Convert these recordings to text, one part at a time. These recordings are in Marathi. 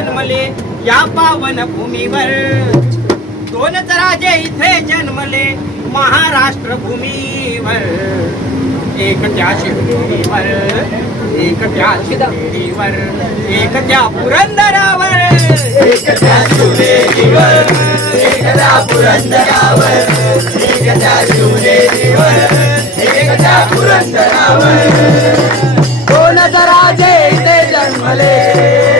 जन्मले या पावन भूमीवर. दोनच राजे इथे जन्मले महाराष्ट्र भूमीवर एक त्या शिवनेरीवर एक त्या शिवनेरीवर एक त्या पुरंदरावर. एकट्या शिवनेरीवर एकट्या पुरंदरावर. एकट्या शिवनेरीवर एकट्या पुरंदरावर. दोन राजे इथे जन्मले.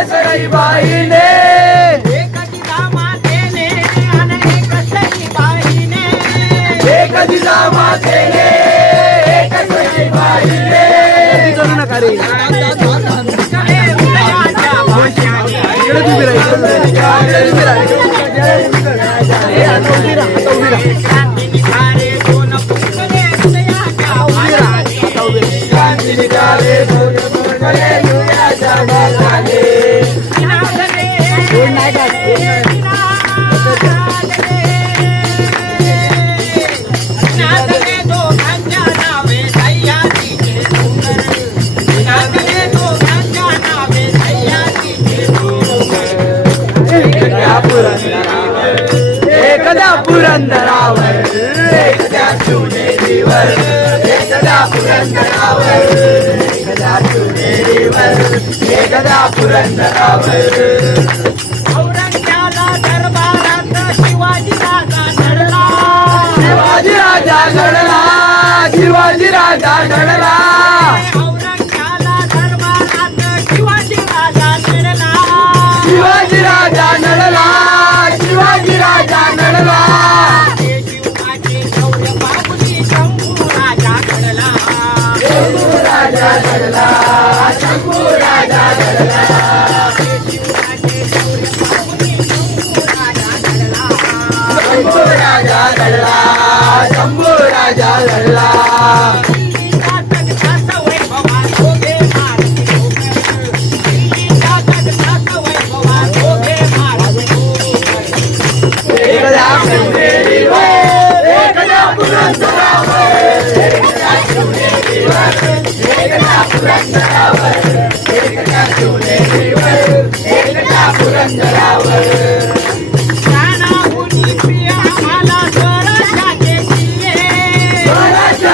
एक बाईने. एक जिजामातेने आणि एक सईबाईने एक मातेने एक बाईने. पुरंदरावर एकदा शिवने एकट्या एकट्या पुरंदरावर एकट्या शिवनेरीवर एकट्या पुरंदरावर औरंग्याला दरबारात शिवाजी राजा लढला शिवाजी राजा घडला शिवाजी राजा घडला. औरंग्याला दरबारात शिवाजी राजा लढला शिवाजी राजा घडला शिवाजी राजा घडला. शंभू राजा घडला शंभू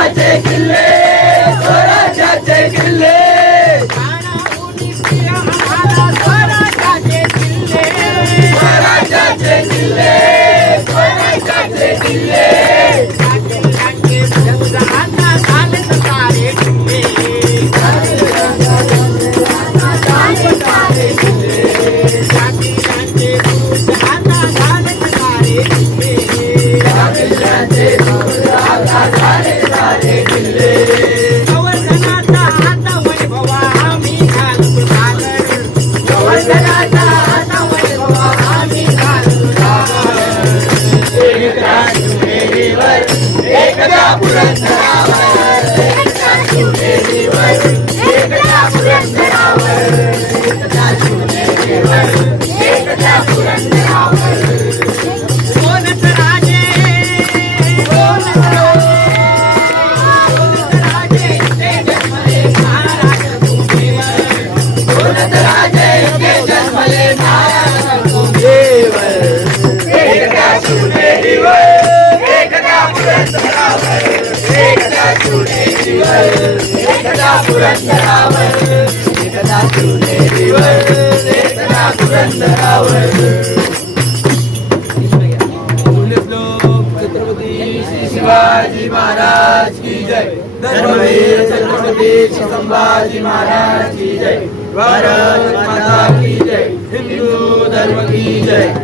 I take पुरंदरावर. एकदा पुरंदरावर एकदा शिवनेरीवर एकदा पुरंदरावर शिवाजी महाराज की जय धर्मवीर छत्रपती संभाजी महाराज की जय भारत माता की जय हिंदू धर्म की जय।